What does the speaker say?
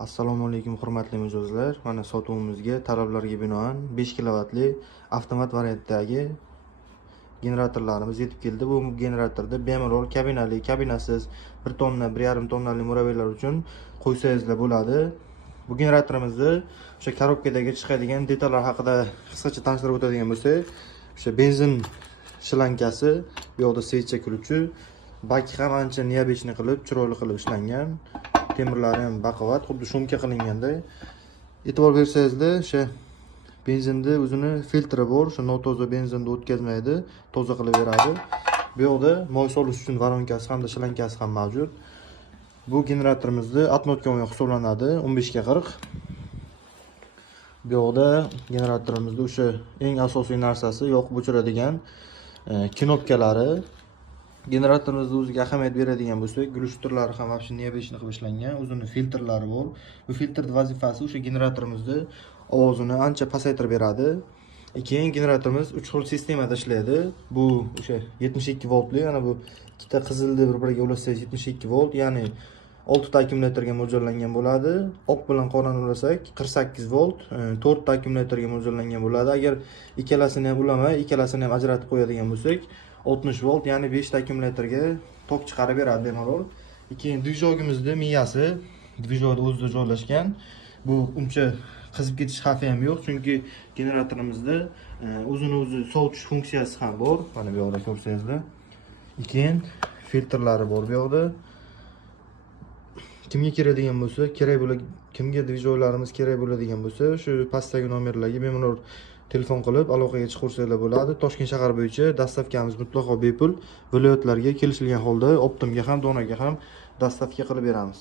Assalomu alaykum hurmatli mijozlar. Mana sotuvimizga talablarga binoan 5 kilovatli avtomat variantdagi generatorlarimiz yetib keldi. Bu generatorda bemalol kabinali, kabinasiz 1 tonna, 1,5 tonnali murabbiylar uchun qo'ysangizlar bo'ladi. Bu generatorimizni o'sha korobkadagi chiqadigan detallar haqida qisqacha tanishtirib o'tadigan bo'lsak, o'sha benzin shlankasi, bu yoqda svechcha kiruvchi, bak ham ancha neobechniy qilib, chiroyli qilib ishlangan. Temirlari ham baquvvat, xuddi shumka qilinganday. E'tibor bersangizlar, o'sha benzinni o'zini filtri bor, o'sha notoza benzinni o'tkazmaydi, toza qilib beradi. Bu yoqda moy solish uchun varonkasi hamda shlankasi ham mavjud. Bu generatorimizni atmosfera hisoblanadi 15 ga 40. Bu yoqda generatorimizni o'sha eng asosiy narsasi yoqib o'chiradigan knopkalari. Generatorimizni o'ziga ahamiyat beradigan bo'lsak, glushturlari ham вообще neobechniy qilib ishlangan, o'zini filtrlari bor. Bu filtr vazifasi o'sha generatorimizni ovozini ancha pasaytirib beradi. Keyin generatorimiz 3 xil sistemada ishlaydi. Bu o'sha 72 voltli, yana bu ikkita qizilni bir-biriga ulashsangiz 72 volt, ya'ni 6 ta akkumulyatorga mo'ljallangan bo'ladi. Oq bilan qorani ulasak 48 volt, 4 ta akkumulyatorga mo'ljallangan bo'ladi. Agar ikkalasini ham ulamay, ikkalasini ham ajratib qo'yadigan bo'lsak, 60 volt, ya'ni 5 ta akkumulyatorga tok chiqarib beradi bemalol. Keyin dvijogimizning miyasi dvijogda o'zida joylashgan. Bu uncha qizib ketish xavfi ham yo'q, chunki generatorimizda o'zini o'zi sovutish funksiyasi ham bor. Mana bu yoqda ko'rsangizlar. Keyin filtrlari bor bu yoqda. Kimga kerak bo'lsa, kimga dvijoglarimiz kerak bo'ladigan bo'lsa, shu pastdagi nomerlarga bemalol telefon qilib aloqaga chiqarsanglar bo'ladi. Toshkent shahar bo'yicha dastavkamiz mutlaqo bepul. Viloyatlarga kelishilgan holda Optimga ham, Donaga ham dastavka qilib beramiz.